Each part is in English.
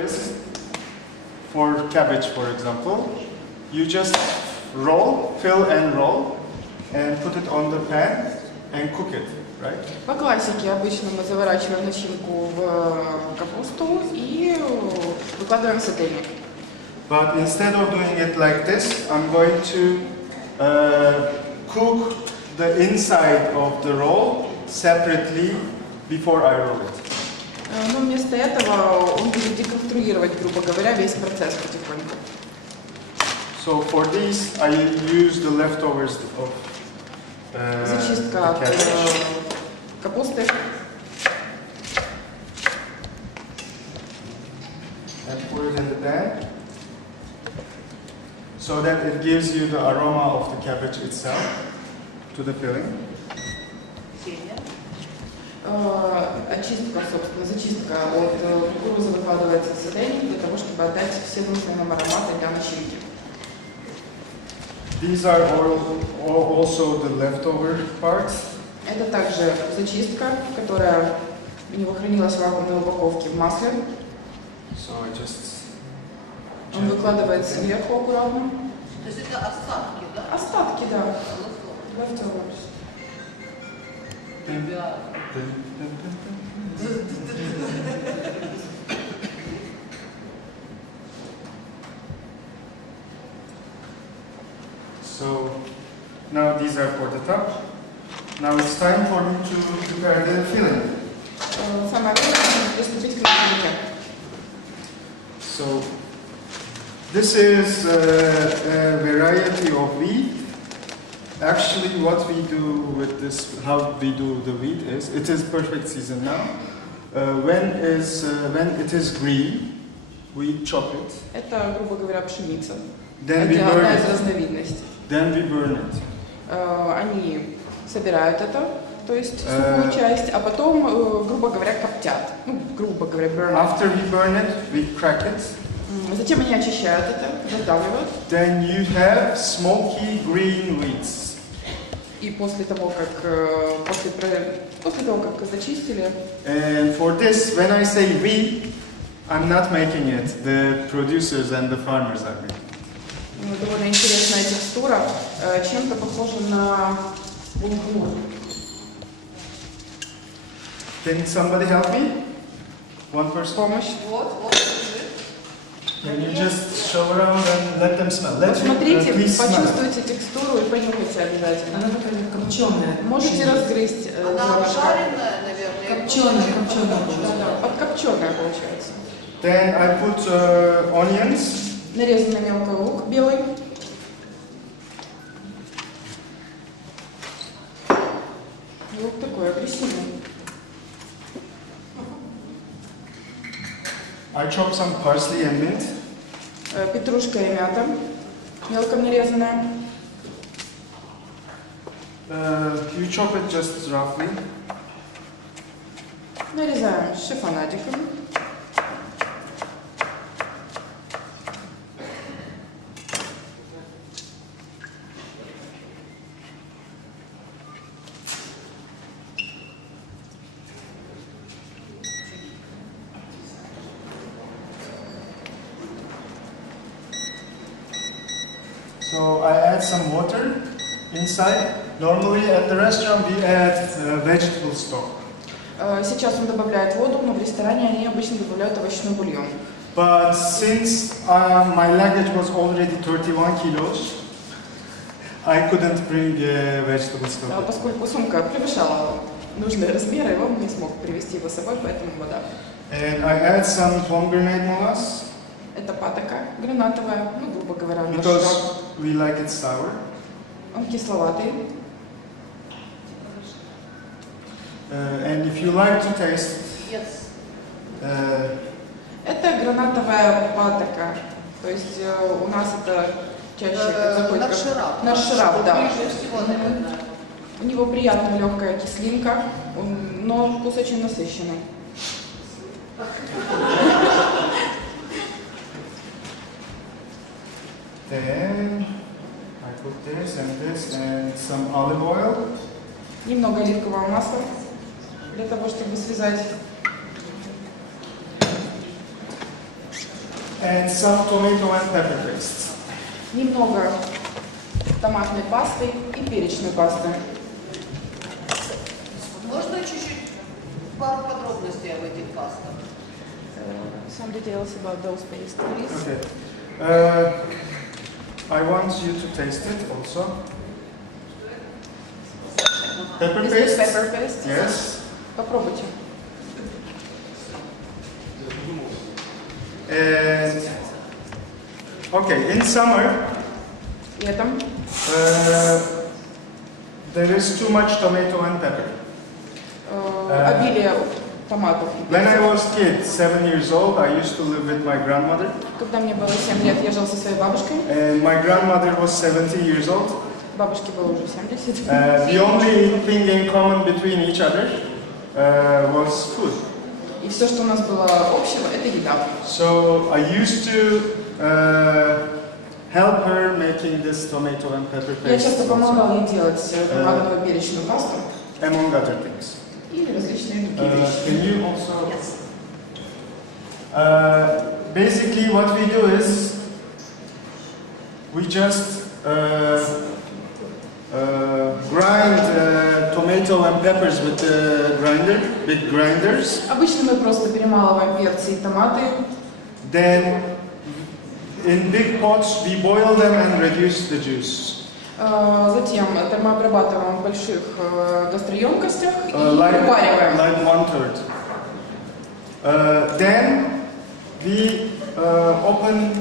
is for cabbage, for example, you just roll, fill and roll, and put it on the pan and cook it, right? По классике обычно мы заворачиваем начинку в капусту и выкладываем сотейник. But instead of doing it like this, I'm going to cook the inside of the roll separately before I roll it. Но вместо этого он будет деконструировать, грубо говоря, весь процесс потихоньку. So for these, I use the leftovers of Зачистка the от cabbage. капусты. And put it in the pan, so that it gives you the aroma of the cabbage itself to the filling. Очистка, собственно, зачистка от кукурузы выкладывается в сотейник для того, чтобы отдать все нужные нам ароматы для начинки. These are also the leftover parts. Это также зачистка, которая у него хранилась в вакуумной упаковке в масле. So I just Он выкладывает сверху аккуратно. То есть это остатки, да? Остатки, да. Leftovers. So now these are for the top. Now it's time for me to prepare the filling. Самое главное приступить к начинке. So this is a variety of wheat. Actually, what we do with this, how we do the wheat is, it is perfect season now. When it is green, we chop it. Это, грубо говоря, пшеница. Then we Это burn одна из it. разновидностей. Then we burn it. Они собирают это, то есть сухую часть, а потом, грубо говоря, коптят. Ну, грубо говоря, burn. After we burn it, we crack it. Затем они очищают это, раздавливают. Then you have smoky green wheats. И после того, как зачистили, And for this, when I say we, I'm not making it. The producers and the farmers are making. довольно интересная текстура, чем-то похожа на булгур. Can somebody help me? One person? Помощь. Вот. Can you just show around and let them smell? Let them, Посмотрите, please smell. почувствуйте текстуру и понюхайте обязательно. Она такая копченая. Можете разгрызть Она зернышко. обжаренная, наверное. Копченая. Да, подкопченая получается. Then I put onions. Нарезанный мелко лук белый. Лук такой агрессивный. I chop some parsley and mint. Петрушка и мята, мелко нарезанная. You chop it just roughly. Нарезаем шифонадиком. So I add some water inside. Normally at the restaurant we add vegetable stock. Сейчас он добавляет воду, но в ресторане они обычно добавляют овощной бульон. But since my luggage was already 31 kilos, I couldn't bring vegetable stock. Поскольку сумка превышала нужные размеры, он не смог привезти его с собой, поэтому вода. And I add some pomegranate molasses Это патока гранатовая, ну, грубо говоря, наш because шраб. we like it sour. Он кисловатый. And if you like to taste, Yes. Это гранатовая патока. То есть у нас это чаще такой надшираб, да. Ближе всего, наверное. У него приятная легкая кислинка, но вкус очень насыщенный. then I put this and some olive oil. Немного оливкового масла для того, чтобы связать. and some tomato and pepper paste. Немного томатной пасты и перечной пасты. Можно чуть-чуть пару подробностей об этих пастах? Some details about those pastes, please. Okay. I want you to taste it also. Pepper Is this paste? pepper paste? Yes. Попробуйте. And okay, in summer Летом there is too much tomato and pepper. обилие томатов. и When I перцев. was kid, 7 years old, I used to live with my grandmother, Когда мне было 7 лет, я жил со своей бабушкой. and my grandmother was 70 years old. Бабушке было уже 70. The only thing in common between each other was food. И все, что у нас было общего, это еда. So I used to help her making this tomato and pepper Я paste, часто also, помогал ей делать томатную перечную пасту among other things. и различные другие вещи. Can you also? Basically, what we do is we just grind tomato and peppers with the grinder, big grinders. Обычно мы просто перемалываем перцы и томаты, Then, in big pots, we boil them and reduce the juice. затем это мы обрабатываем в больших гастроемкостях и Like упариваем. 1/3. Then we open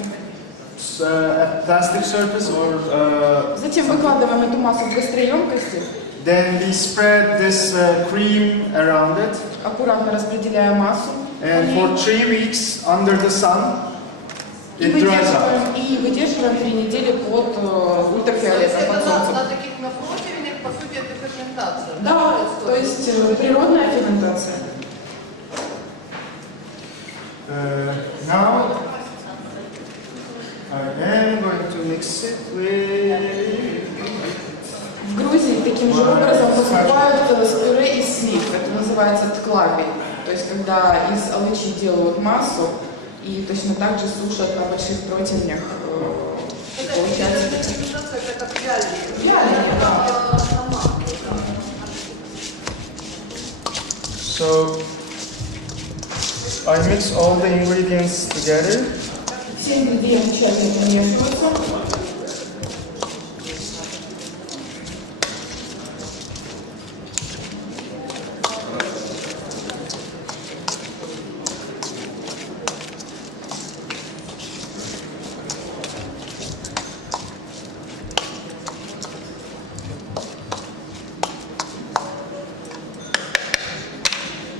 a plastic surface or Затем выкладываем эту массу в гастроемкости, then we spread this cream around it, аккуратно распределяя массу and for 3 weeks under the sun и it dries out. выдерживаем 3 недели под То есть ультрафиолетом, это под солнцем. на таких на противнях, по сути, это ферментация. Да, то есть природная ферментация. Now I am going to mix it with. В Грузии таким же образом поступают с пюре из слив. Это называется тклаби. То есть когда из алычи делают массу и точно так же сушат на больших противнях. Это Получается. ферментация, это как вяление. Вяление, да. So I mix all the ingredients together. Все ингредиенты тщательно помешиваются.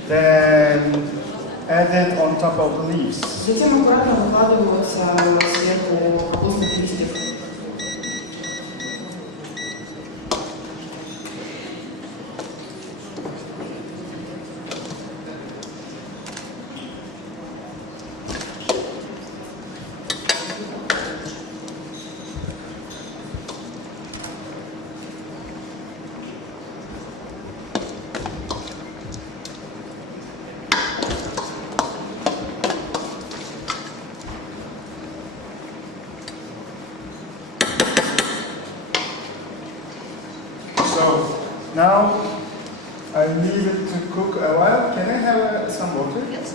Then add it on top of the leaves. Затем аккуратно выкладываются сверху капустных листьев. So now I leave it to cook a while. Can I have some water? Yes.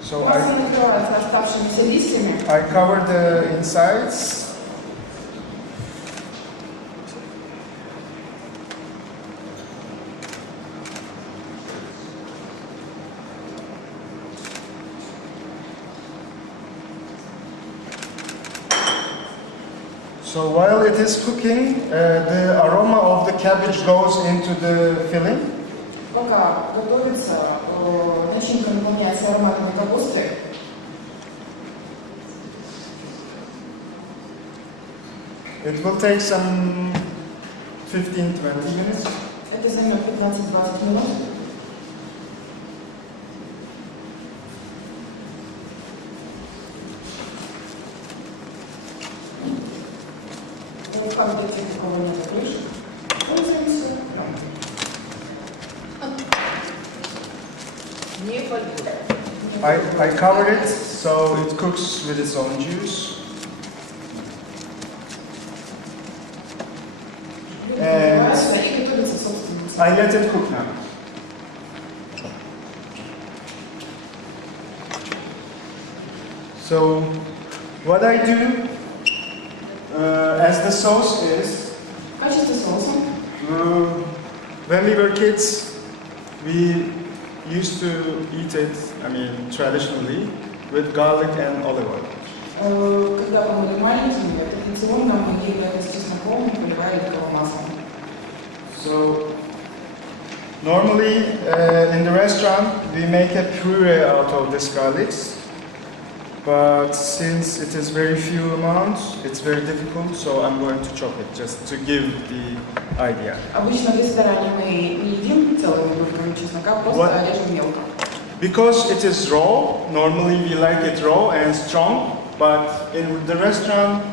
So Масса накрывается оставшимися листьями. I cover the insides. So while it is cooking, the aroma of the cabbage goes into the filling. Пока готовится, начинка наполняется ароматной капустой. It will take some 15-20 minutes. Это займет 15-20 минут. Рукав для тех, у кого нет крыши, пользуемся. Не фольгу. I covered it so it cooks with its own juice. And И готовится собственно. I let it cook now. So what I do as the sauce is, В качестве соуса when we were kids, we used to eat it, traditionally, with garlic and olive oil. когда мы были маленькими, традиционно мы ели это с чесноком, поливая литровым маслом. So normally in the restaurant we make a puree out of this garlics, but since it is very few amounts, it's very difficult, so I'm going to chop it just to give the idea. Обычно в ресторане мы не едим целыми рубками чеснока, просто режем мелко. Because it is raw, normally we like it raw and strong, but in the restaurant,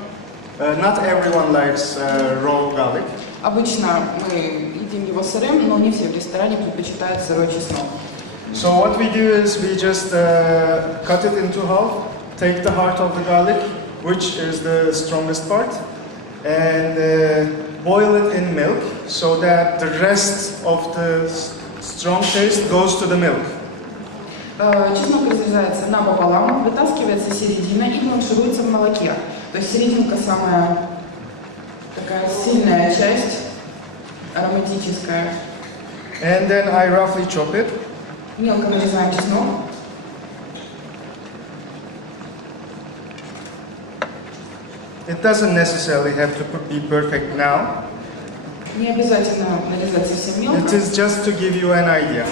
not everyone likes raw garlic. Обычно мы едим его сырым, но не все в ресторане предпочитают сырой чеснок. So what we do is we just cut it into half, take the heart of the garlic, which is the strongest part, and boil it in milk so that the rest of the strong taste goes to the milk. Чеснок разрезается напополам, вытаскивается середина и бланшируется в молоке. То есть серединка самая такая сильная часть, ароматическая. And then I roughly chop it. Мелко нарезаем чеснок. It doesn't necessarily have to be perfect now. Не обязательно нарезать совсем мелко. It is just to give you an idea.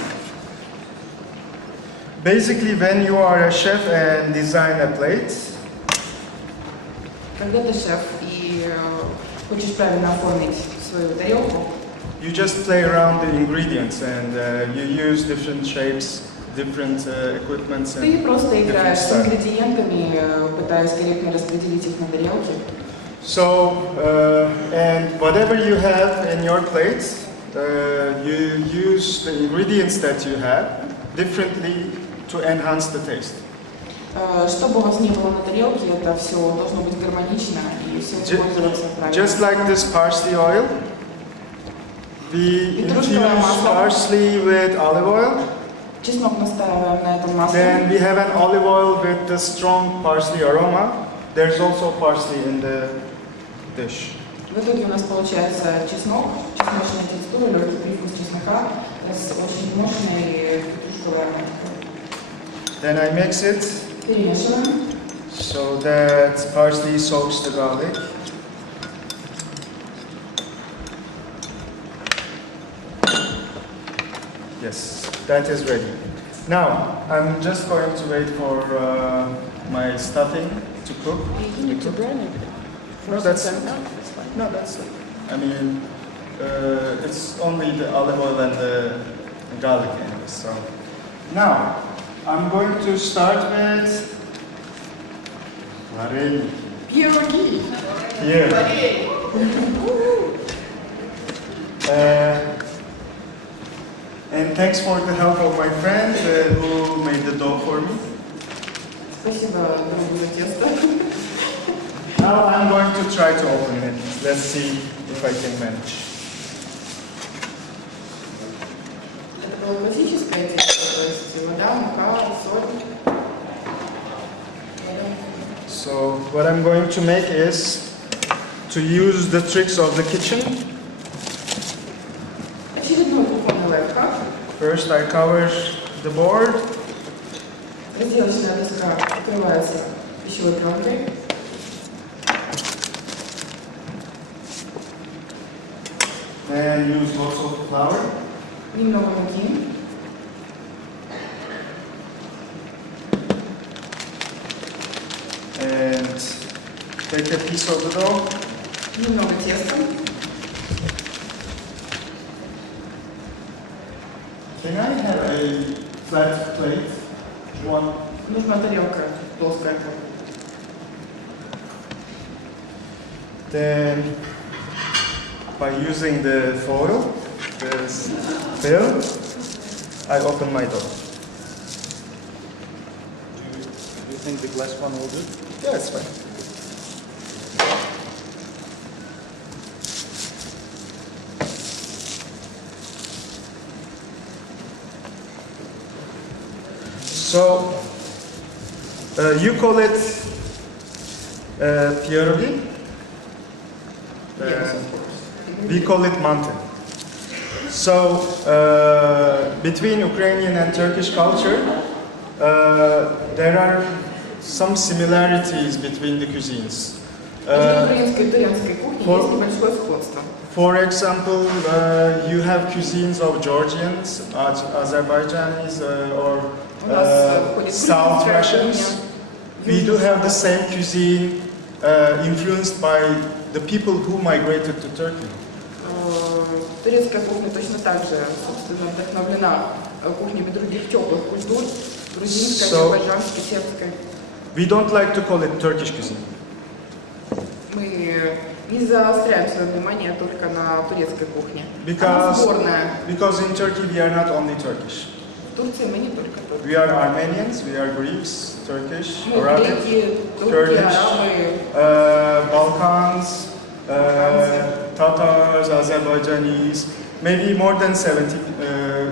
Basically, when you are a chef and design a plate, Когда ты шеф и хочешь правильно оформить свою тарелку, you just play around the ingredients and you use different shapes, different equipments ты and просто играешь с style. ингредиентами, пытаясь корректно распределить их на тарелке. So, and whatever you have in your plate, you use the ingredients that you have differently to enhance the taste. Что бы у вас ни было на тарелке, это все должно быть гармонично и все использоваться правильно. Just like this parsley oil, we infuse parsley with olive oil. Чеснок настаиваем на этом масле. Then we have an olive oil with the strong parsley aroma. There's also parsley in the dish. В итоге у нас получается чеснок, чесночная текстура, легкий привкус чеснока с очень мощной петрушковой ароматикой. Then I mix it Перемешиваем. so that parsley soaks the garlic. Yes, that is ready. Now, I'm just going to wait for my stuffing to cook. You need to burn it. No, that's it's only the olive oil and the garlic in this. So now I'm going to start with vareniki. Пироги. Here. And thanks for the help of my friend who made the dough for me. Спасибо другу за тесто. Now I'm going to try to open it. Let's see if I can manage. Это было классическое тесто, то есть вода, мука, соль. So what I'm going to make is to use the tricks of the kitchen. Очередной кухонный лайфхак. First I cover the board, Разделочная доска покрывается пищевой пленкой. then use lots of flour. Немного муки. And take a piece of the dough. Немного теста. Can I have a flat plate? One. Нужна тарелка плоская. Then by using the foil, this film, I open my dough. think the glass one will do? Yeah, it's fine. So, you call it Pierogi? Yes, of course. We call it mante. So, between Ukrainian and Turkish culture, there are some similarities between the cuisines. Между украинской и итальянской кухней for- есть небольшое сходство. For example, you have cuisines of Georgians, Azerbaijanis, or У нас входит South грузинская Russians. кухня, We do южная. have the same cuisine influenced by the people who migrated to Turkey. Турецкая кухня точно так же, собственно, вдохновлена кухнями других теплых культур, грузинской, So- азербайджанской, сербской. We don't like to call it Turkish cuisine Мы не заостряем свое внимание только на турецкой кухне. Она because, сборная. because in Turkey we are not only Turkish. В Турции мы не только турки. We are Armenians, we are Greeks, Turkish, Мы Arabic, греки, турки, Kurdish, арабы, Balkans, Tatars, Azerbaijanis, maybe more than 70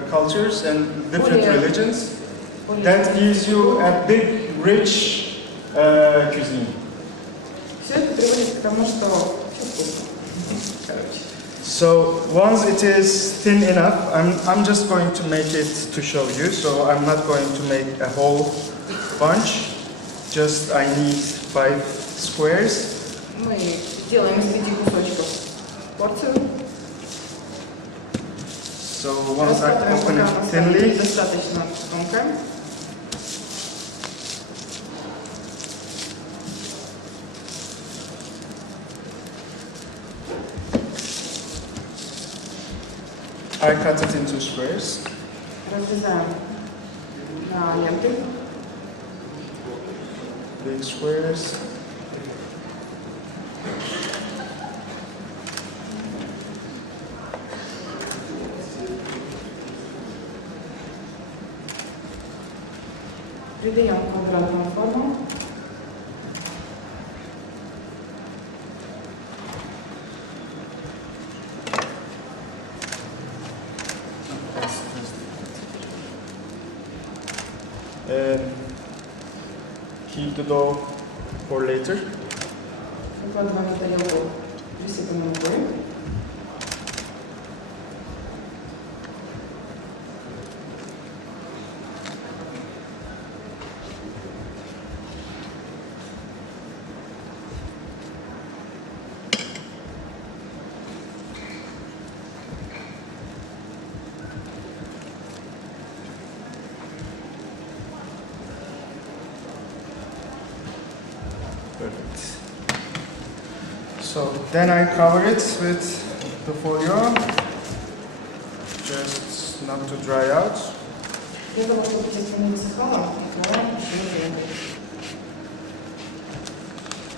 cultures and different Более- religions. более- That gives you a big, rich cuisine. Все это приводит к тому, что все вкусно. Короче. So once it is thin enough, I'm just going to make it to show you. So I'm not going to make a whole bunch. Just I need 5 squares. Мы делаем из 5 кусочков порцию. So once I Раскатываем, open пока it она thinly, станет достаточно тонкая. I cut it into squares. Разрезаем на ленты. Big squares. Придаем квадратную форму. And keep the dough for later. Выкладываем на тарелку присыпанную мукой. Perfect. So then I cover it with the folio, just not to dry out. Для того, чтобы тесто не высыхало, накрываем лентой.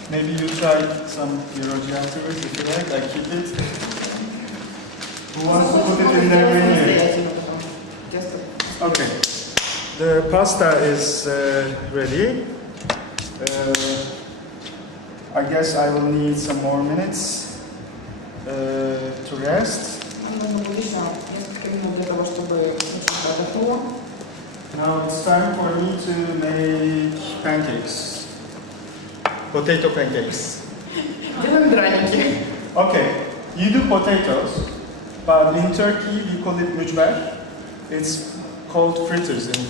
Maybe you try some pierogi afterwards if you like. I keep it. Who wants to put it in their menu? Тесто. Okay. The pasta is ready. I guess I will need some more minutes to rest. Нам нужно будет еще несколько минут для того, чтобы начать готово. Now it's time for me to make pancakes. Potato pancakes. Делаем драники. Okay, you do potatoes, but in Turkey we call it mücver. It's called fritters in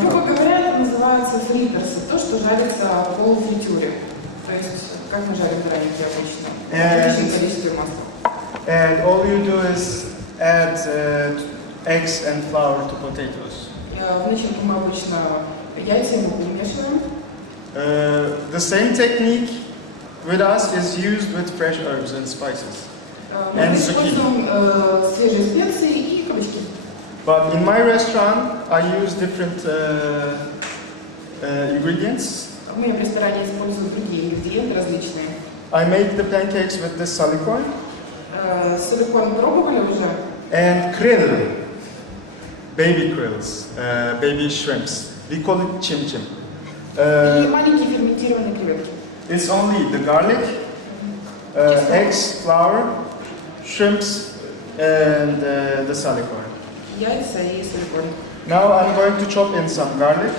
Грубо говоря, это называется фритерсы, то, что жарится в полуфритюре. То есть, как мы жарим драники обычно. В большом количестве масла. And all you do is add eggs and flour to potatoes. В начинку мы обычно яйца и муку вмешиваем. The same technique with us is used with fresh herbs and spices. Мы And используем свежие специи и кабачки. But in my restaurant, I use different ingredients. В моем ресторане используют другие ингредиенты различные. I make the pancakes with the silicone Силикон пробовали уже? and krill, baby krills, baby shrimps. We call it chim chim. И маленькие ферментированные креветки. It's only the garlic, eggs, flour, shrimps, and the salicor. Яйца и силикон. Now I'm going to chop in some garlic.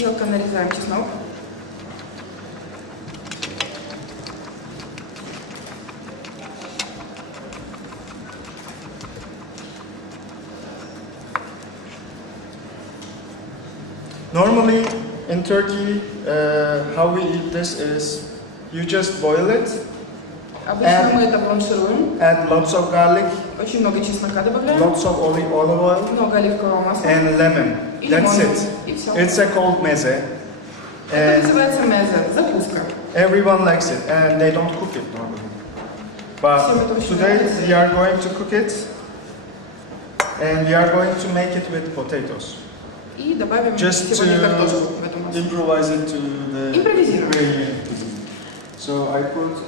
Мелко нарезаем чеснок. Normally in Turkey, how we eat this is you just boil it, Обычно мы это бланшируем. add lots of garlic, Очень много чеснока добавляем. lots of olive oil, Много оливкового масла. and lemon. И That's лимон. it. И все. It's a cold meze, Это and называется мезе. Закуска. everyone likes it, and they don't cook it normally. But today we are going to cook it, and we are going to make it with potatoes. И добавим Just сегодня картошку to в эту массу. improvise it to the Импровизируем. Ukrainian cuisine. So I put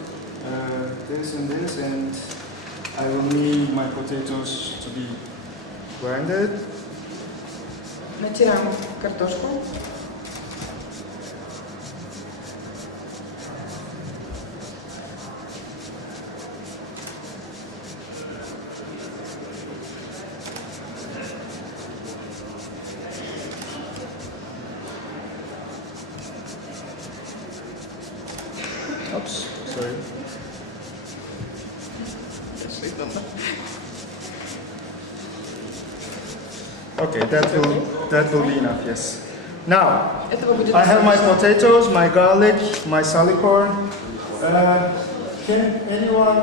this and this, and I will need my potatoes to be grinded. Натираем картошку. Oops, sorry. Okay, that will be enough. Yes. Now Этого будет I have my достаточно. potatoes, my garlic, my salicor. Can anyone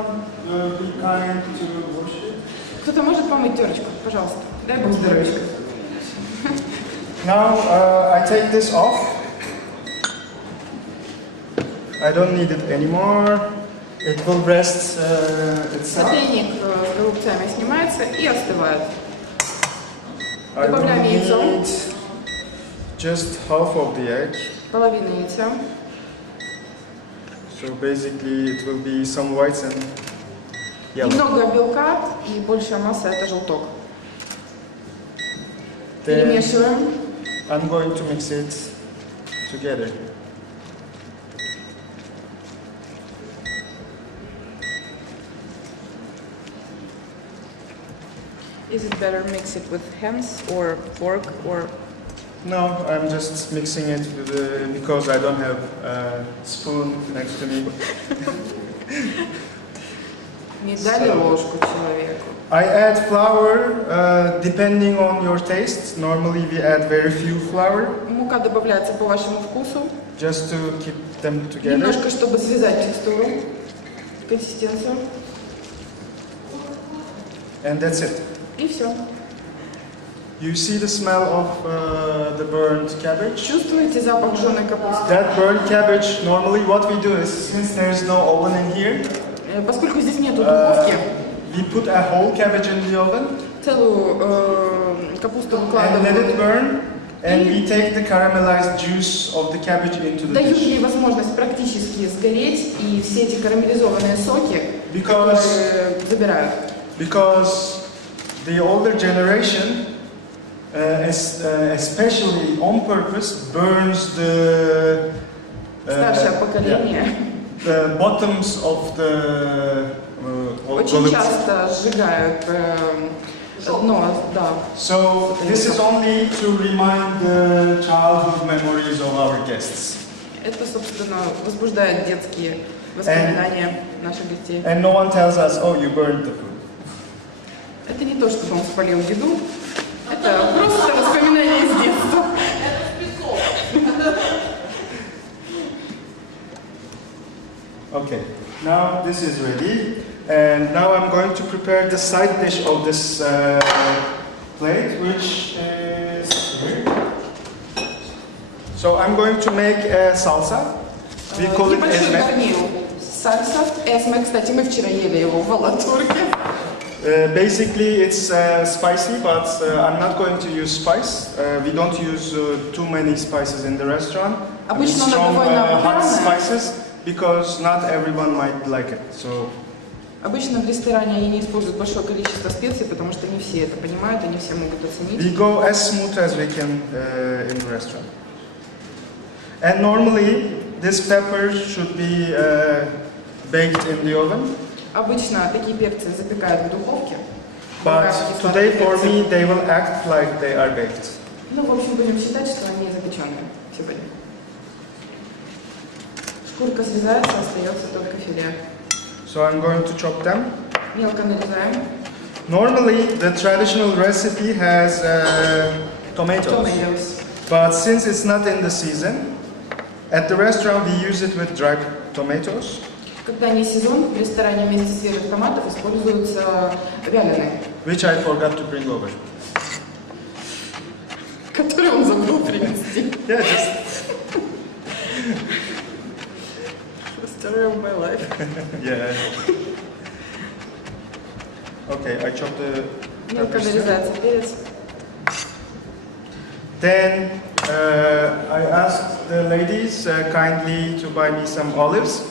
be kind to wash it? Кто-то может помыть терочку? Пожалуйста. Дай Бог здоровечка. Now I take this off. I don't need it anymore. It will rest itself. Сотейник с голубцами снимается и остывает. I will Добавляем яйцо. need just half of the egg. Половина яйца. So basically it will be some whites and yellow. Немного белка и большая масса это желток. Then Перемешиваем. I'm going to mix it together. Is it better mix it with hands or fork or? No, I'm just mixing it with because I don't have a spoon next to me. Не дали ложку человеку. I add flour depending on your taste. Normally we add very few flour Мука добавляется по вашему вкусу. just to keep them together. Немножко, чтобы связать текстуру, консистенцию. And that's it. И все. You see the smell of the burnt cabbage? Чувствуете запах жженой капусты? That burnt cabbage, normally what we do is, since there is no oven in here, Поскольку здесь нету духовки, we put a whole cabbage in the oven целую капусту and let выкладываю. it burn, and we take the caramelized juice of the cabbage into the Дают dish. ей возможность практически сгореть, и все эти карамелизованные соки Because, забирают. because the older generation, especially on purpose, burns the Старшее поколение the bottoms of the очень голубцы. часто сжигают дно, да. So this is only to remind the childhood memories of our guests. Это, собственно, возбуждает детские воспоминания наших гостей. And no one tells us, oh, you burned the food. Это не то, чтобы он спалил еду, это просто воспоминания из детства. Okay, now this is ready. And now I'm going to prepare the side dish of this plate, which is here. So I'm going to make a salsa. We call it Небольшой esmek. гарнир. Сальса. Эсме, кстати, мы вчера ели его в Алатурке. Basically, it's spicy, but I'm not going to use spice. We don't use too many spices in the restaurant. I mean, Обычно оно strong довольно hot пряное. spices, because not everyone might like it. So Обычно в ресторане они не используют большое количество специй, потому что не все это понимают и не все могут оценить. We go as smooth as we can in the restaurant. And normally, this pepper should be baked in the oven. Обычно такие перцы запекают в духовке. But Бывают today кислотные for перцы. me, they will act like they are baked. Ну, в общем, будем считать, что они запеченные сегодня. Шкурка срезается, остается только филе. So I'm going to chop them. Мелко нарезаем. Normally, the traditional recipe has tomatoes. Tomatoes. But since it's not in the season, at the restaurant we use it with dried tomatoes. Когда не сезон, в ресторане вместо свежих томатов используются вяленые, Which I forgot to bring over. которые он забыл принести. Yeah, just Story of my life. yeah. Okay, I chopped the Мелко peppers. нарезается перец. Then I asked the ladies kindly to buy me some olives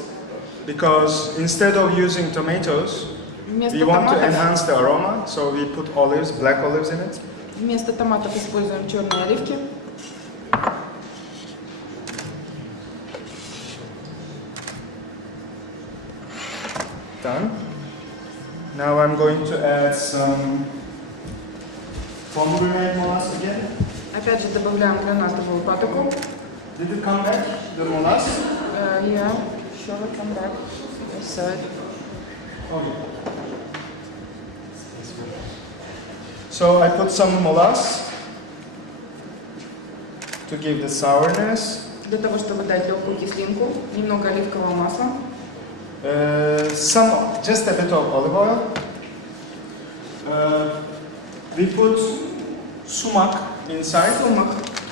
because instead of using tomatoes, Вместо we want to томатов, enhance the aroma, so we put olives, black olives in it. вместо томатов используем черные оливки. Done. Now I'm going to add some pomegranate molasses again. Опять же добавляем гранатовую патоку. Did it come back, the molasses? Yeah, sure, come back. Yes, sir. Okay. So I put some molasses to give the sourness. Для того, чтобы дать легкую кислинку, немного оливкового масла. Just a bit of olive oil. We put sumac inside. Сумах.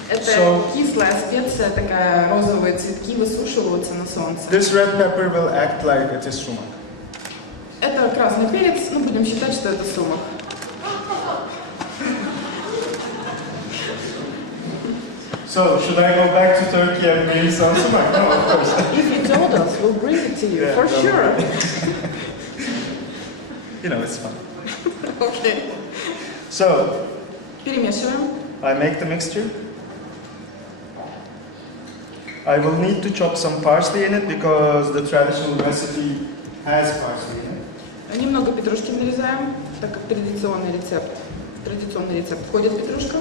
Это So- кислая специя, такая розовые цветки высушиваются на солнце. This red pepper will act like it is sumac. Это красный перец, ну будем считать, что это сумах. So should I go back to Turkey and bring some sumac? No, of course. If you told us, we'll bring it to you, Yeah, for don't sure. You know, it's fun. Окей. So Перемешиваем. I make the mixture. I will need to chop some parsley in it because the traditional recipe has parsley in it. Немного петрушки нарезаем, так как традиционный рецепт. В традиционный рецепт входит петрушка.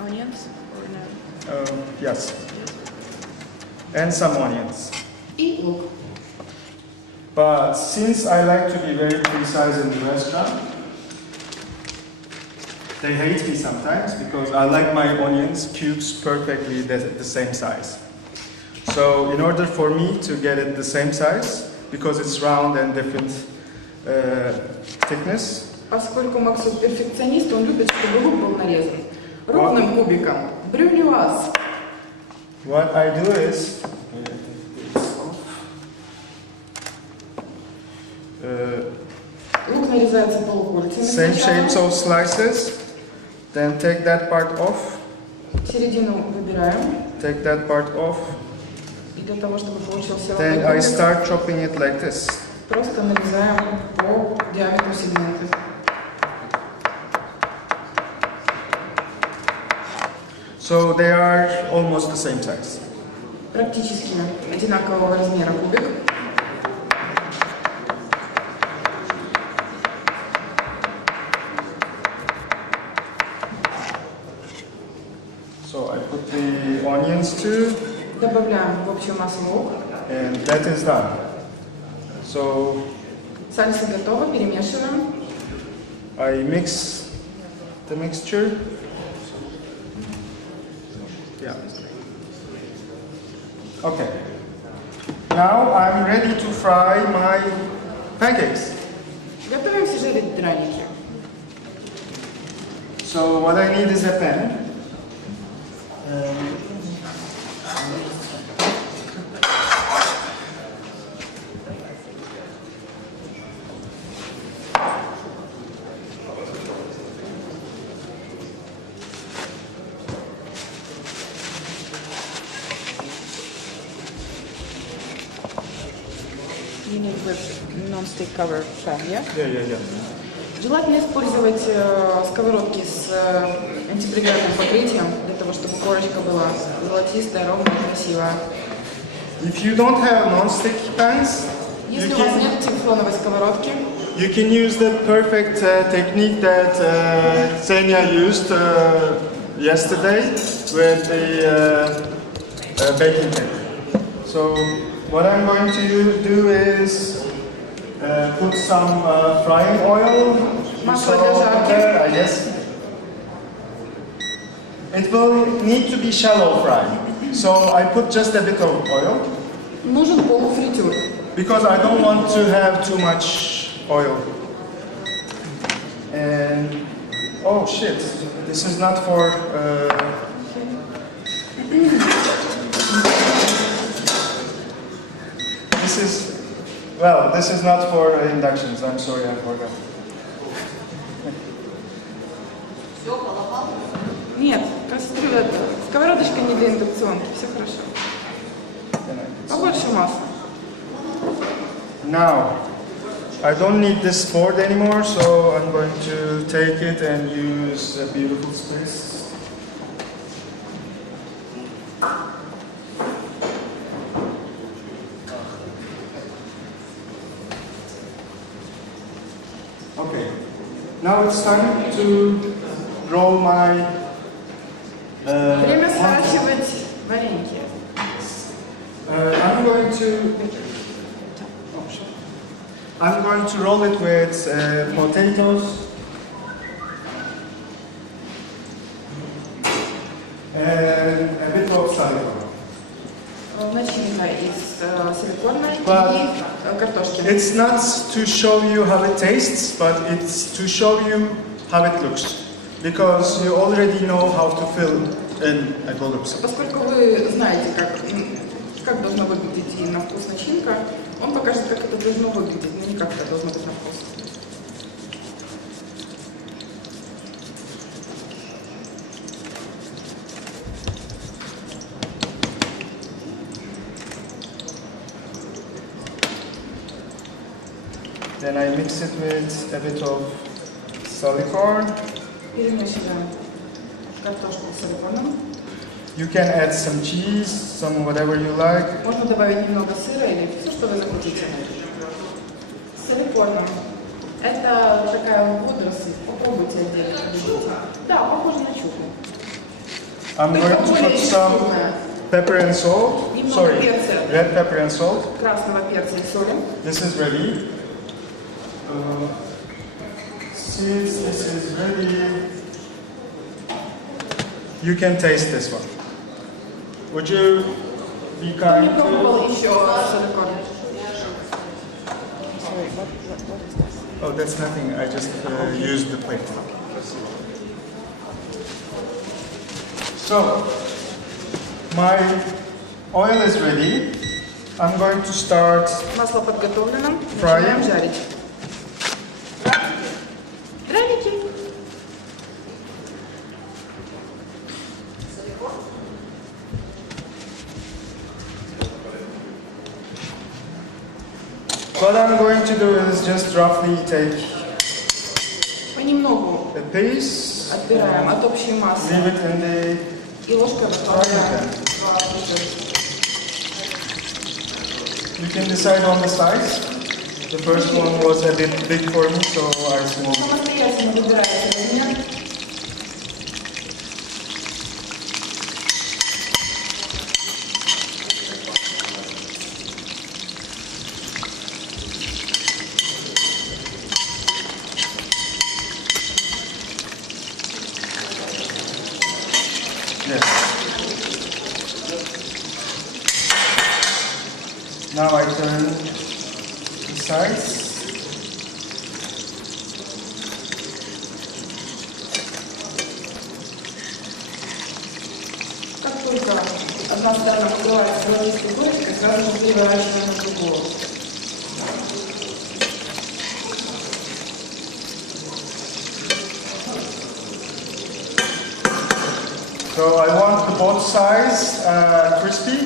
Onions or no? Yes. And some onions. И лук. But since I like to be very precise in the restaurant, they hate me sometimes because I like my onions cubes perfectly the same size. So in order for me to get it the same size, because it's round and different thickness, Поскольку Максут перфекционист, он любит, чтобы лук был нарезан ровным кубиком. Брюлюаз. what I do is Лук нарезается полукольцами same сначала. shapes of slices, then take that part off, Середину выбираем. take that part off, И для того, чтобы получился then ровный I кубик, start chopping it like this. просто нарезаем по диаметру сегмента. So they are almost the same size. Практически одинакового размера кубик. So I put the onions too, Добавляем в общую массу лук. and that is done. So Сальса готова, перемешиваем. I mix the mixture. Yeah. Okay. Now I'm ready to fry my pancakes. Готовимся жарить драники. So what I need is a pan. made with non-stick cover pan, yeah? Yeah. Желательно использовать сковородки с антипригарным покрытием, для того, чтобы корочка была золотистая, ровная, красивая. If you don't have non-stick pans, Если у вас нет тефлоновой сковородки, you can use the perfect technique that Xenia used yesterday with the baking paper. So what I'm going to do is put some frying oil. Масло для жарки. There, I guess. It will need to be shallow fry. So I put just a bit of oil нужен полуфритюр. because I don't want to have too much oil. And oh shit, this is not for. This is not for inductions. I'm sorry, I forgot. Все, полопал? Нет, кастрюля, сковородочка не для индукционки, все хорошо. Побольше масла. Now, I don't need this board anymore, so I'm going to take it and use a beautiful space. Okay, now it's time to roll my. Время сворачивать вареники. I'm going to roll it with potatoes and a bit of silicone. Начинка из силикона But и картошки. It's not to show you how it tastes, but it's to show you how it looks. Because you already know how to fill in a голубцы. Поскольку вы знаете, как должна выглядеть и на вкус начинка, он покажет, как это должно выглядеть, но не как это должно быть на вкус. Then I mix it with a bit of silicone. Перемешиваем картошку с силиконом. You can add some cheese, some whatever you like. Можно добавить немного сыра или все, что вы захотите. С силиконом. Это такая водоросль. Попробуйте отдельно. Да, похоже на чуку. I'm going to put some pepper and salt. Немного Sorry, перца. red pepper and salt. Красного перца и соли. This is ready. Since this is ready, you can taste this one. Would you be Не kind to? пробовал еще силикон. Oh, that's nothing. I just used the plate. So, my oil is ready. I'm going to start. Масло подготовлено. Fry. Начинаем жарить. Драники. What I'm going to do is just roughly take Понемногу a piece, отбираем от общей массы leave it in the и ложкой выставляем в прижиг. You can decide on the size. The first one was a bit big for me, so I small. Самостоятельно выбираете размер. Yes. Now I turn the sides. Как только одна сторона покрывается золотистой корочкой, сразу же переворачиваем на другую. So I want the both sides crispy,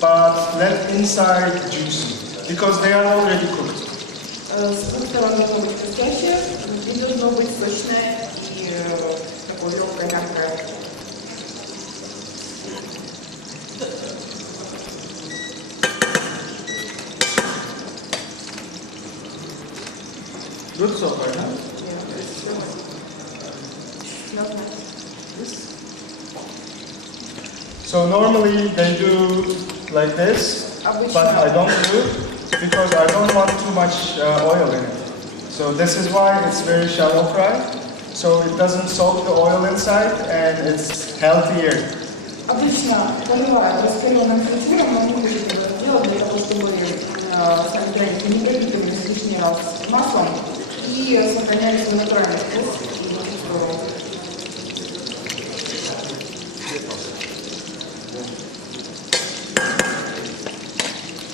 but left inside juicy. because they are already cooked. С двух сторон должно быть хрустящее, и должно быть сочное и такое легкое, мягкое. Good so far, huh? So normally they do like this, but I don't do it because I don't want too much oil in it. So this is why it's very shallow fry, so it doesn't soak the oil inside and it's healthier. Обычно поливают раскаленным фритюром, но мы будем это сделать для того, чтобы сами пряники не пропитывались лишний раз маслом и сохраняли свой натуральный вкус и очень здорово.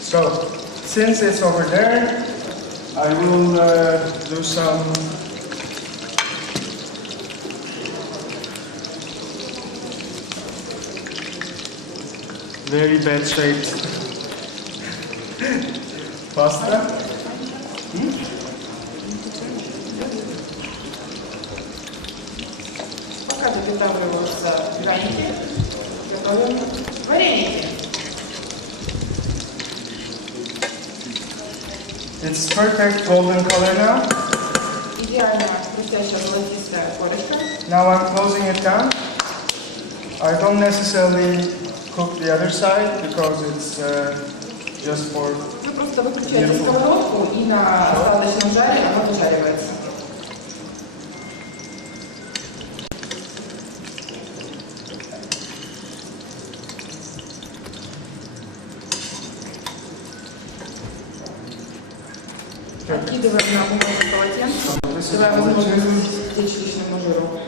So since it's over there, I will do some very bad shaped pasta. Пока доготавливаются драники, готовим вареники. It's perfect golden color now. Идеально хрустящая золотистая корочка. Now I'm closing it down. I don't necessarily cook the other side because it's just for... Вы просто выключаете сковородку и на остаточном жаре она дожаривается. Откидываем на бумагу полотенце, давая возможность течь лишнему жиру.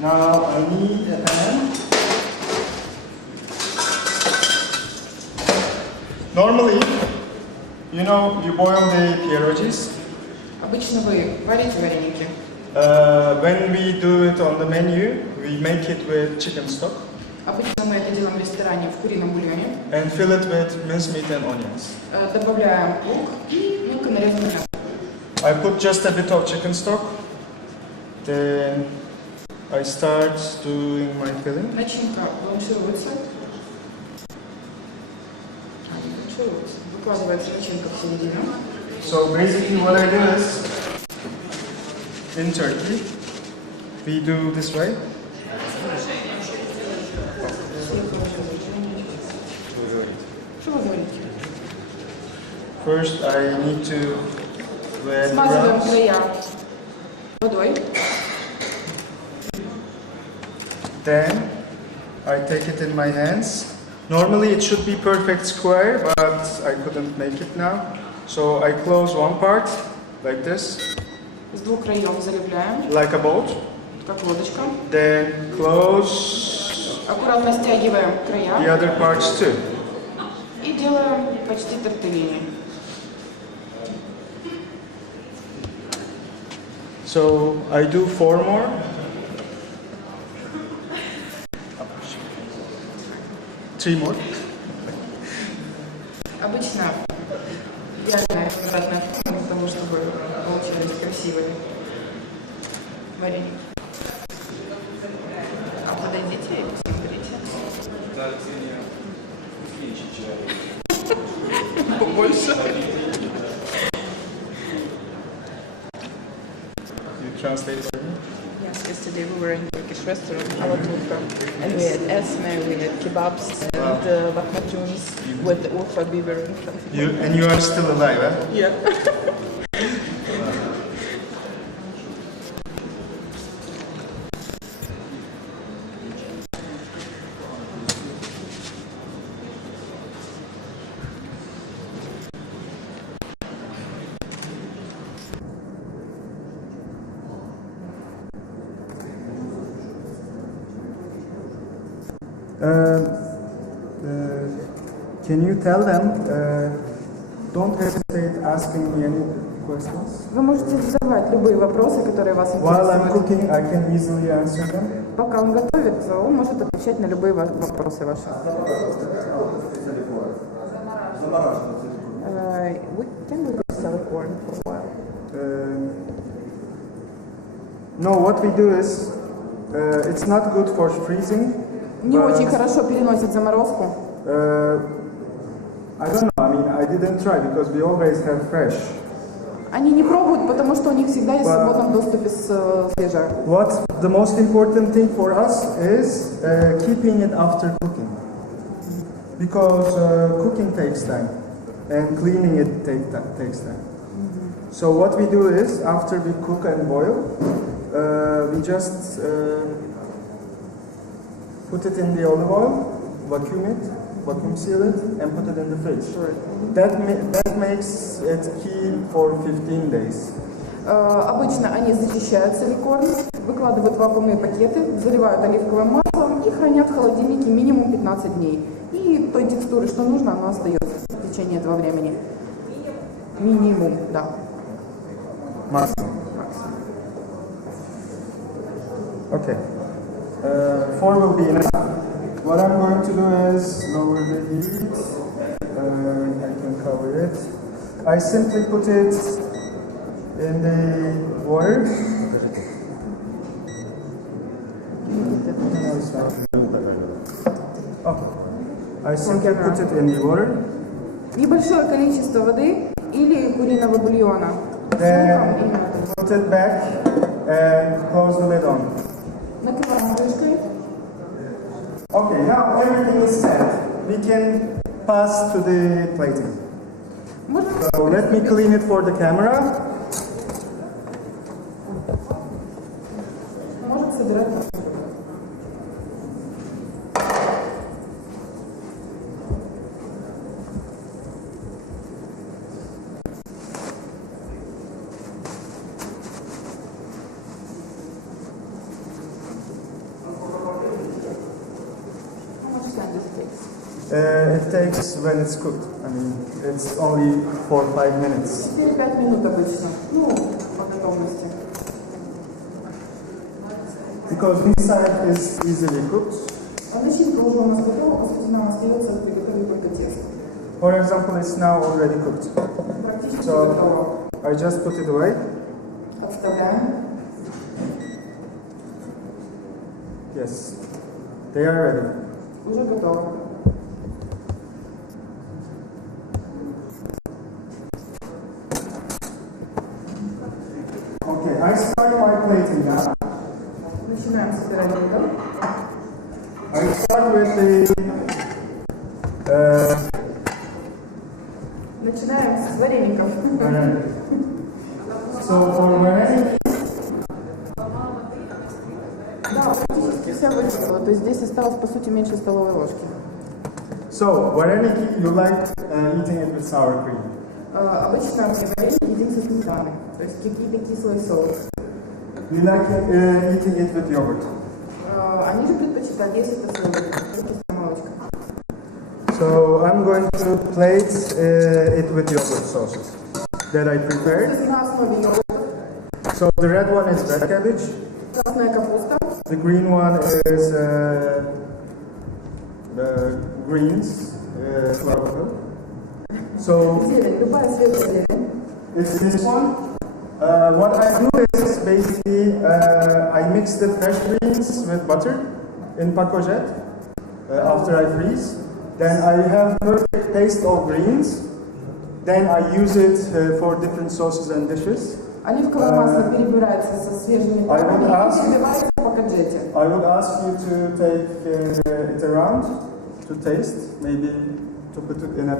Now I need a pan. Normally, you know, you boil the pierogies. Обычно вы варите вареники. When we do it on the menu, we make it with chicken stock Обычно мы это делаем в ресторане в курином бульоне. and fill it with mincemeat and onions. Добавляем лук и мелко нарезанное мясо. I put just a bit of chicken stock, then I start doing my filling. Начинка бланшируется. Бланшируется. Выкладывается начинка в середину. So basically what I do is, in Turkey, we do this way. Что вы говорите? First I need to blend Смазываем around. края водой. Then I take it in my hands. Normally it should be perfect square, but I couldn't make it now. So I close one part, like this, С двух краев залепляем, like a boat. как лодочка. Then close Аккуратно стягиваем the края other parts too. и делаем почти тортеллини. So I do 4 more. Three more. Обычно идеальная квадратная форма для того, чтобы получились красивые вареники. А подойдите и посмотрите. Побольше. You translate for me? Yes, yesterday we were in a Turkish restaurant, Alaturka, and we had esme, we had kebabs and lahmacuns with Urfa beaver. And you are still alive, eh? Yeah. Can you tell them, don't hesitate asking me any questions. Вы можете задавать любые вопросы, которые вас While I'm интересуют. cooking, I can easily answer them. Пока он готовит, он может отвечать на любые вопросы ваши. Can we go silicone for a while? No, what we do is, it's not good for freezing. Не but, очень хорошо переносит заморозку. I don't know, I mean, I didn't try because we always have fresh. Они не пробуют, потому что у них всегда есть в But- свободном доступе свежее. What the most important thing for us is keeping it after cooking. Because cooking takes time and cleaning it takes time. So what we do is, after we cook and boil, we just put it in the olive oil, vacuum seal it, and put it in the fridge. That makes it keep for 15 days. Обычно они зачищают силикон, выкладывают в вакуумные пакеты, заливают оливковым маслом и хранят в холодильнике минимум 15 дней. И той текстуры, что нужно, она остается в течение этого времени. Минимум, да. Maximum. Okay. 4 will be enough. What I'm going to do is lower the heat. I can cover it. I simply put it in the water. No, it's not. Oh. I simply put it in the water. Небольшое количество воды или куриного бульона. Then put it back and close the lid on. Накрываем крышкой. Okay, now everything is set. We can pass to the plating. Можно So let me clean it for the camera. собирать. It takes when it's cooked. I mean, it's only 4 or 5 minutes. 4-5 минут обычно. Ну, по готовности. Because this side is easily cooked. А начинка уже у нас готова, по сути, нам остается приготовить только тесто. For example, it's now already cooked. Практически So готово. I just put it away. Отставляем. Yes, they are ready. Уже готово. Okay, I start my plating now. Начинаем с пирамидом. I start with the Начинаем с вареников. So for vareniki, Да, практически вся высыпала. То есть здесь осталось, по сути, меньше столовой ложки. so vareniki, you like eating it with sour cream. Обычно мы вареники едим со сметаной. То есть какие-то кислые соусы. You like eating it with yogurt. Они же предпочитают есть это с йогуртом. Кислая молочка. So I'm going to plate it with yogurt sauces that I prepared. То есть на основе йогурта. So the red one is red cabbage. Красная капуста. The green one is the greens, flower. So Зелень, любая светлая зелень. it's this one. What I do is basically I mix the fresh greens with butter in pâte courgette after I freeze. Then I have perfect taste of greens. Then I use it for different sauces and dishes. Оливковое масло перебирается со свежими травами и перебивается по коджете. I would ask you to take it around to taste, maybe to put it in a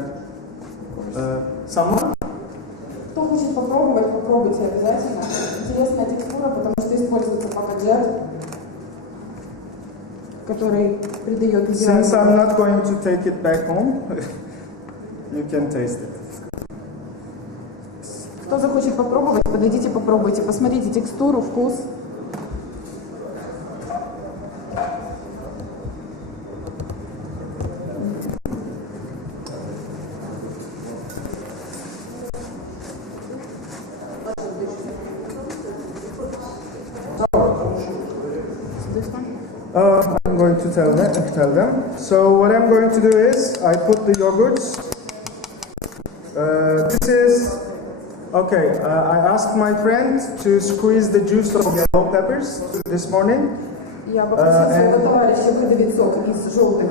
someone. Кто хочет попробовать, попробуйте обязательно. Интересная текстура, потому что используется пакаджет, который придает Since I'm идеальную... not going to take it back home, you can taste it. Кто захочет попробовать, подойдите, попробуйте. Посмотрите текстуру, вкус. I'm going to tell them. So what I'm going to do is I put the yogurts This is okay. I asked my friend to squeeze the juice of yellow peppers this morning. Я попросила своего товарища выдавить сок из желтых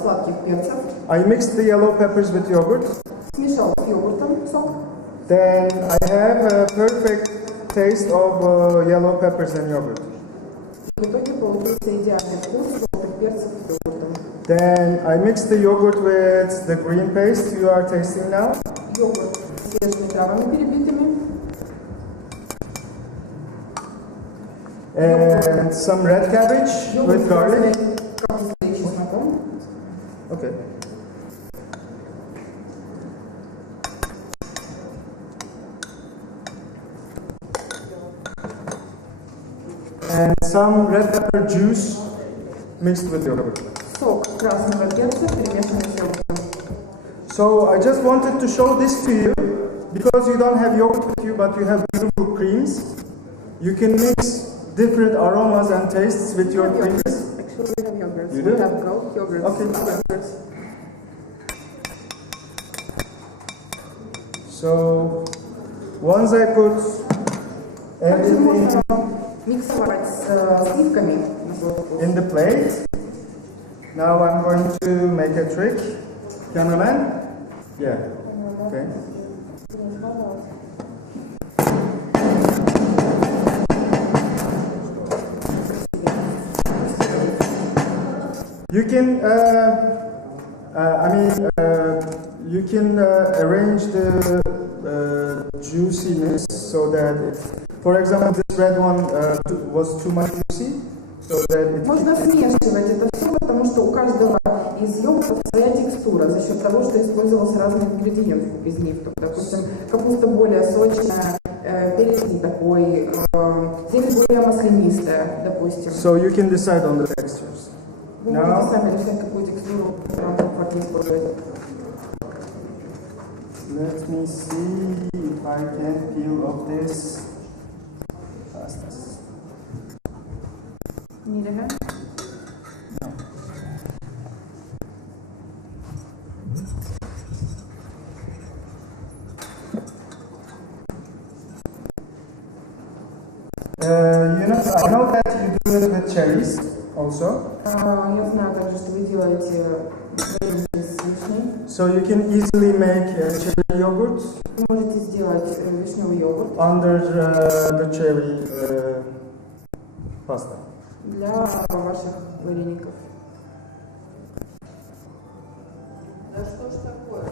сладких перцев. I mixed the yellow peppers with yogurt. Смешал с йогуртом сок. Then I have a perfect taste of yellow peppers and yogurt. В итоге получился идеальный вкус желтых перцев с йогуртом. Then I mixed the yogurt with the green paste you are tasting now. Йогурт с свежими травами перебитыми. And some red cabbage with garlic. Капустой и чесноком. Okay. And some red pepper juice mixed with yogurt. Сок красного перца, перемешанный с йогуртом. So I just wanted to show this to you because you don't have yogurt with you, but you have beautiful creams. You can mix different aromas and tastes with your creams. Actually, we have yogurts. You do? We have goat yogurts. Okay. Yogurts. So once I put Также everything можно миксовать с сливками на свой вкус. in the plate, now I'm going to make a trick. Cameraman? Yeah. Okay. You can, you can arrange the juiciness so that, for example, this red one was too much juicy, so that it. Можно смешивать это все, потому что у каждого из йогуртов своя текстура за счет того, что использовался разный ингредиент из них. Допустим, капуста более сочная, перец не такой, зелень более маслянистая, допустим. So you can decide on the textures. Вы можете сами решать, какую текстуру вам комфортнее использовать. Let me see if I can peel off this. Нереально? I know that you do it with cherries also. Я знаю также, что вы делаете с вишней. So you can easily make cherry yogurt Вы можете сделать вишневый йогурт under the cherry pasta. для ваших вареников. Да что ж такое?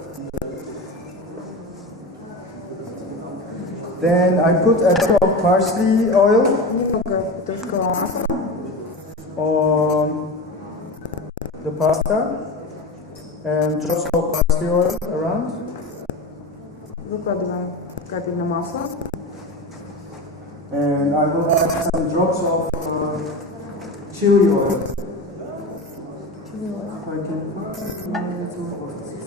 Then I put a drop of parsley oil Немного петрушкового масла on the pasta and drops of parsley oil around. выкладываем капельное масло. And I will add some drops of chili oil.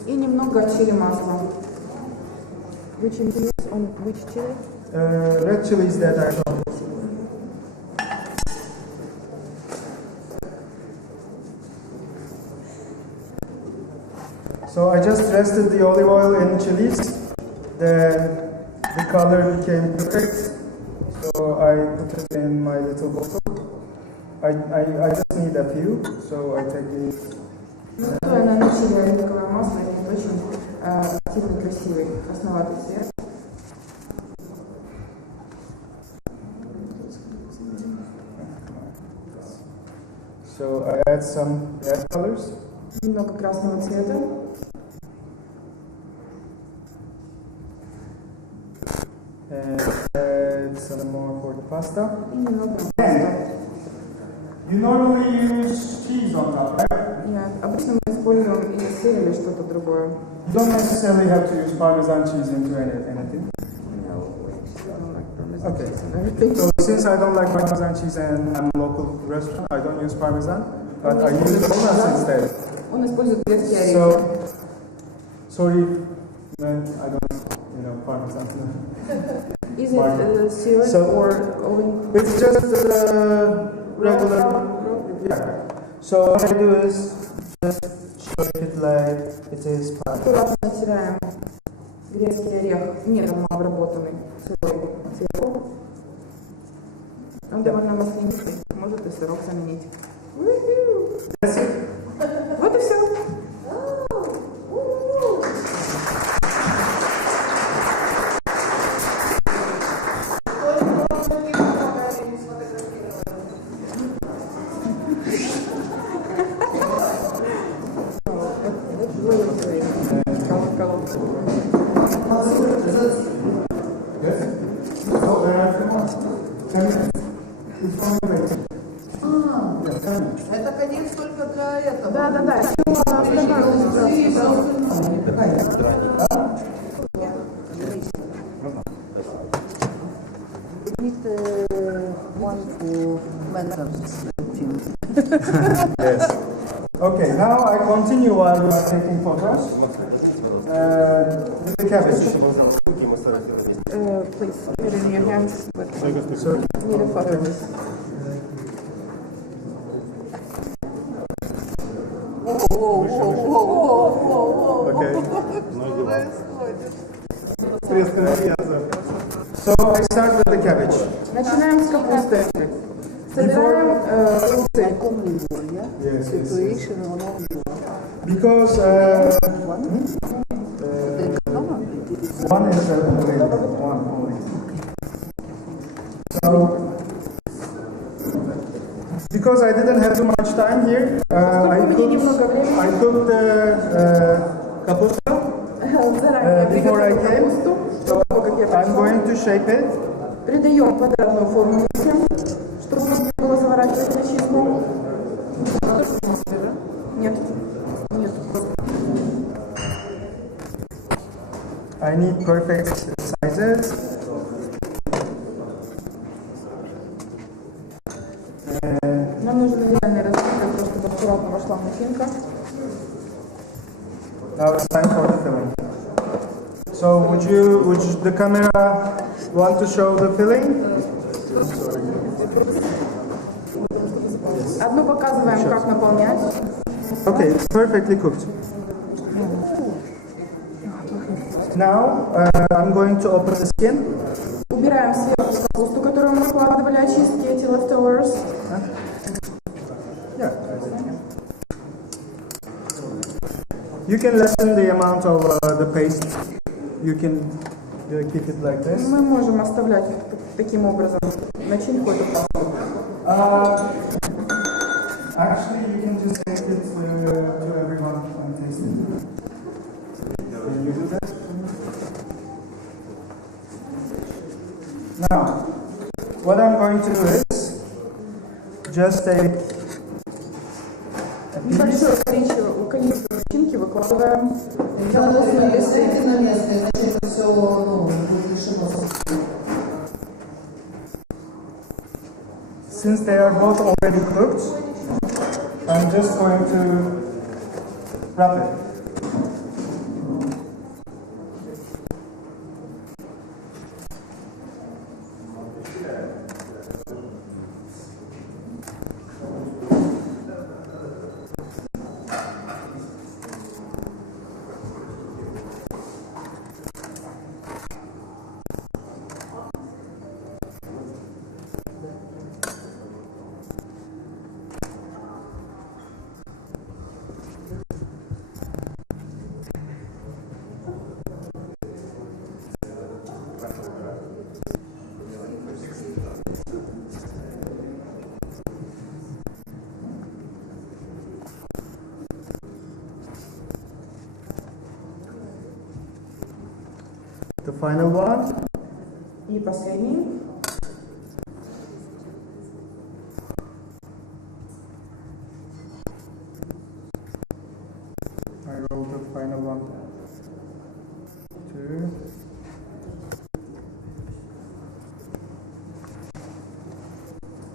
И немного чили масла. Which chili? On which chili? Red chilies that I chopped. So I just rested the olive oil in chilies. Then the color became perfect. So I put it in my little bottle. I just need a few, so I take it. Настоянное на чили оливковое масло имеет очень активный, красивый, красноватый цвет. So I add some red colors. Немного красного цвета. And add some more for the pasta. И немного паста. You normally use cheese on top, right? Нет, обычно мы используем или сыр, или что-то другое. You don't necessarily have to use Parmesan cheese into anything. Okay. So since I don't like Parmesan cheese and I'm a local restaurant, I don't use Parmesan, but I use walnuts instead. Он использует грецкие орехи. So, sorry, man, I don't, Parmesan. Is it syrup So- or oven? It's just regular. Yeah. So what I do is just shape it like it is pasta. Аккуратно натираем Нет, он обработанный сырой сверху. Он довольно маслянистый, может и сырок заменить. Вот и все. Это конец только для этого. Да. One for mentors team. Yes. Okay, now I continue while you are taking photos. With the cabbage. Please, put it in your hands. But need a photo of this. Okay. So I start with the cabbage. Начинаем с капусты. Собираем огурцы. Yes, yes. Situation Because one is available, one only. So, because I didn't have too much time here, I cooked the kapusta before I came. So I'm going to shape it. Придаем квадратную форму всем, чтобы можно было заворачивать начинку. Нет. I need perfect sizes. Нам нужен идеальный размер, для того, чтобы аккуратно вошла начинка. Now it's time for the filling. So would the camera want to show the filling? Одну показываем, как наполнять. Okay, it's perfectly cooked. Now I'm going to open the skin. Убираем сверху капусту, которую мы выкладывали, очистки, эти leftovers. Yeah. You can lessen the amount of the paste. You can keep it like this. Мы можем оставлять таким образом начинку эту пасту. Actually, you can just take it to everyone and taste it. Can you do that? Now, what I'm going to do is just take a piece. Небольшое количество начинки выкладываем в капустные листы. На место, иначе это все будет лишено. Since they are both already cooked, I'm just going to wrap it. The final one. И последний. I roll the final one. 2.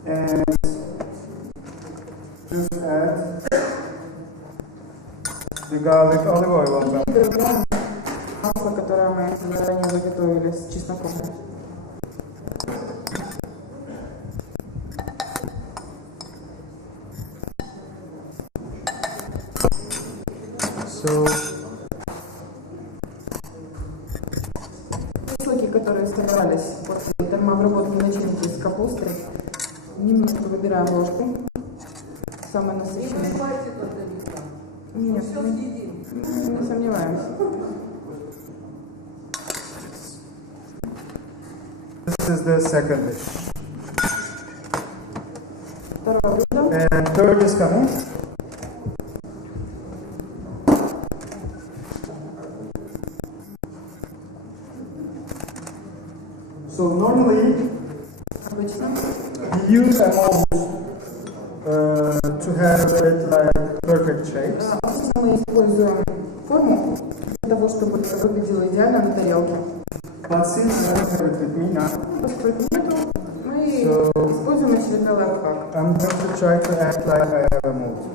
And just add the garlic olive oil on top. Масло, которое мы заранее заготовили с чесноком. So собрались после термообработки начинки с капустой. Немножко выбираем ложку. Самое насыщенное. Нет, Все съедим. мы не сомневаемся. This is the second dish. Второе блюдо. And third is coming. So normally Обычно we use a mold to have it like perfect shapes. обычно мы используем форму для того, чтобы это выглядело идеально на тарелке. But since I don't have it with me now, Поскольку нету, мы So- используем очередной лайфхак. I'm going to try to act like I have a mold.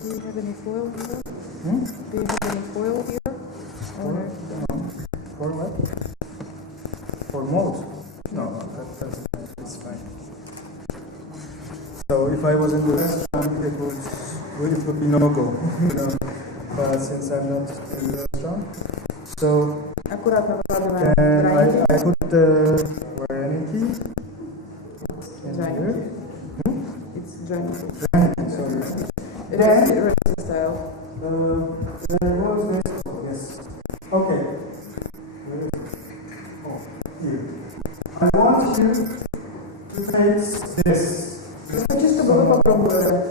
Do you have any foil here? Hmm? Do you have any foil here? For what? For mold? No, that's fine. So if I was in the restaurant, it would be no go, you know. But since I'm not in the restaurant, so Аккуратно выкладываем then драники. I put the varaniki in here. It's draniki. Sorry. Recipe style. There was this. Yes. Okay. Where is it? Oh, here. I want you to taste this. Я хочу, чтобы вы попробовали